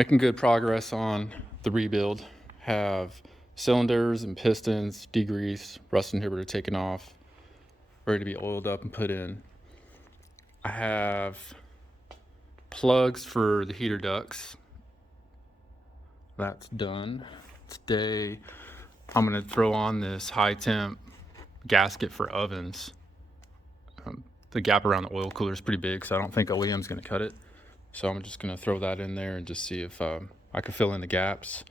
Making good progress on the rebuild. Have cylinders and pistons degreased, rust inhibitor taken off, ready to be oiled up and put in. I have plugs for the heater ducts. That's done. Today I'm going to throw on this high temp gasket for ovens. The gap around the oil cooler is pretty big, so I don't think OEM's going to cut it. So I'm just going to throw that in there and just see if I can fill in the gaps.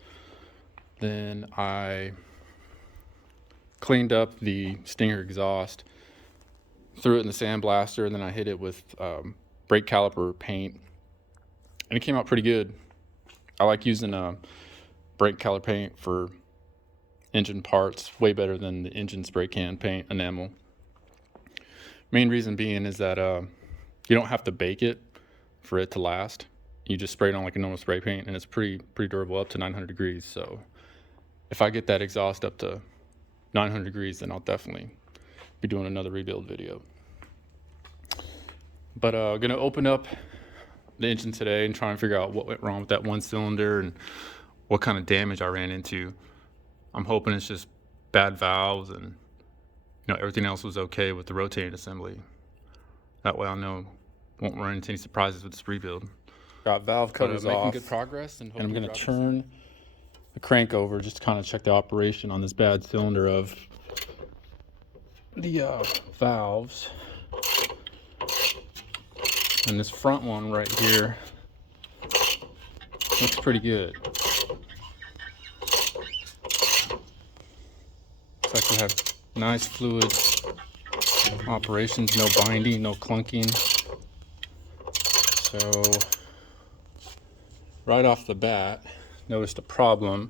Then I cleaned up the Stinger exhaust, threw it in the sandblaster, and then I hit it with brake caliper paint, and it came out pretty good. I like using brake caliper paint for engine parts, way better than the engine spray can paint enamel. Main reason being is that you don't have to bake it for it to last. You just spray it on like a normal spray paint, and it's pretty durable up to 900 degrees. So if I get that exhaust up to 900 degrees, then I'll definitely be doing another rebuild video. But gonna open up the engine today and try and figure out what went wrong with that one cylinder and what kind of damage I ran into. I'm hoping it's just bad valves and everything else was okay with the rotating assembly. That way I'll know won't run into any surprises with this rebuild. Got valve covers off, making good progress, and I'm going to turn the crank over just to kind of check the operation on this bad cylinder of the valves. And this front one right here looks pretty good. Looks like we have nice fluid operations, no binding, no clunking. So right off the bat, noticed a problem.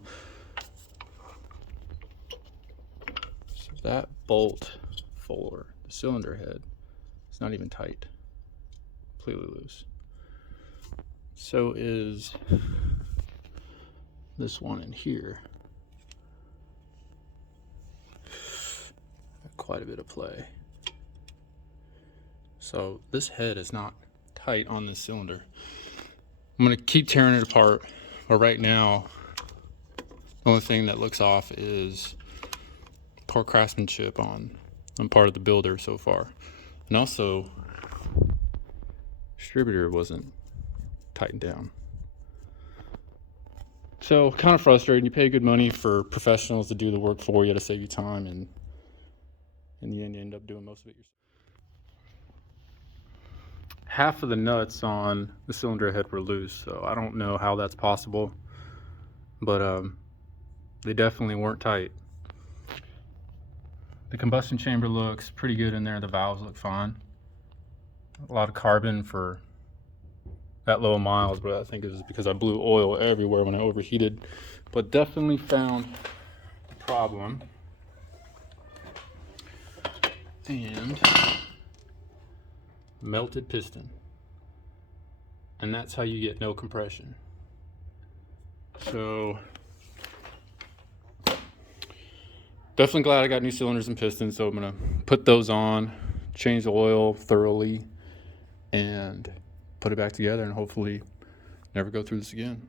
So that bolt for the cylinder head is not even tight, completely loose. So is this one in here. Quite a bit of play. So this head is not tight on this cylinder. I'm going to keep tearing it apart, but right now the only thing that looks off is poor craftsmanship on part of the builder so far, and also distributor wasn't tightened down. So kind of frustrating. You pay good money for professionals to do the work for you to save you time, and in the end you end up doing most of it yourself. Half of the nuts on the cylinder head were loose, so I don't know how that's possible, but they definitely weren't tight. The combustion chamber looks pretty good in there. The valves look fine. A lot of carbon for that low miles, but I think it was because I blew oil everywhere when I overheated. But definitely found the problem. And melted piston, and that's how you get no compression. So definitely glad I got new cylinders and pistons, so I'm gonna put those on, change the oil thoroughly, and put it back together, and hopefully never go through this again.